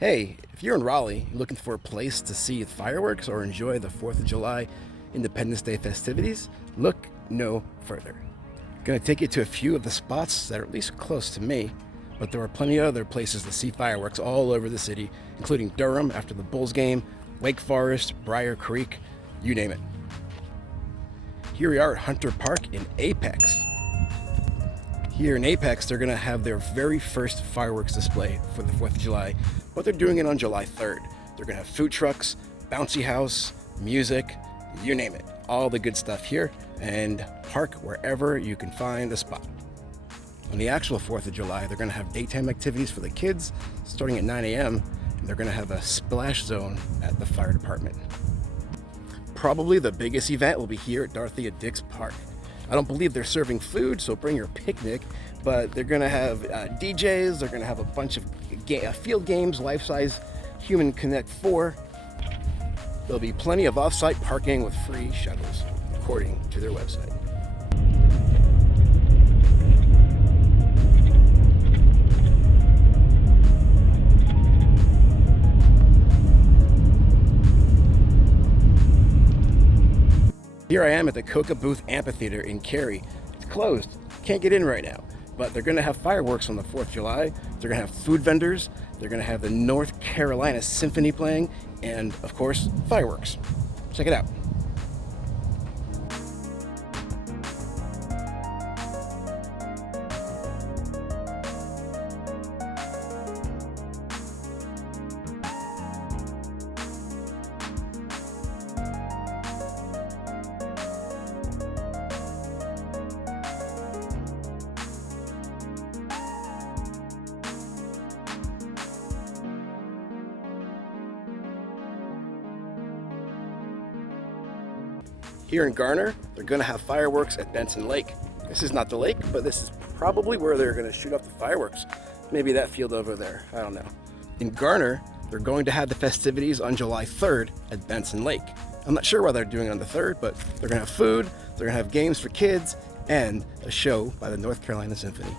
Hey, if you're in Raleigh, looking for a place to see fireworks or enjoy the 4th of July Independence Day festivities, look no further. I'm going to take you to a few of the spots that are at least close to me, but there are plenty of other places to see fireworks all over the city, including Durham after the Bulls game, Wake Forest, Briar Creek, you name it. Here we are at Hunter Park in Apex. Here in Apex, they're going to have their very first fireworks display for the 4th of July, but they're doing it on July 3rd. They're going to have food trucks, bouncy house, music, you name it. All the good stuff here, and park wherever you can find a spot. On the actual 4th of July, they're going to have daytime activities for the kids starting at 9 a.m., and they're going to have a splash zone at the fire department. Probably the biggest event will be here at Dorothea Dix Park. I don't believe they're serving food, so bring your picnic, but they're going to have DJs, they're going to have a bunch of field games, life-size Human Connect 4. There'll be plenty of off-site parking with free shuttles, according to their website. Here I am at the Koka booth Ampitheatre in Cary. It's closed, can't get in right now, but they're going to have fireworks on the 4th of July. They're going to have food vendors. They're going to have the North Carolina Symphony playing, and of course, fireworks. Check it out. Here in Garner, they're going to have fireworks at Benson Lake. This is not the lake, but this is probably where they're going to shoot off the fireworks. Maybe that field over there, I don't know. In Garner, they're going to have the festivities on July 3rd at Benson Lake. I'm not sure why they're doing it on the 3rd, but they're going to have food, they're going to have games for kids, and a show by the North Carolina Symphony.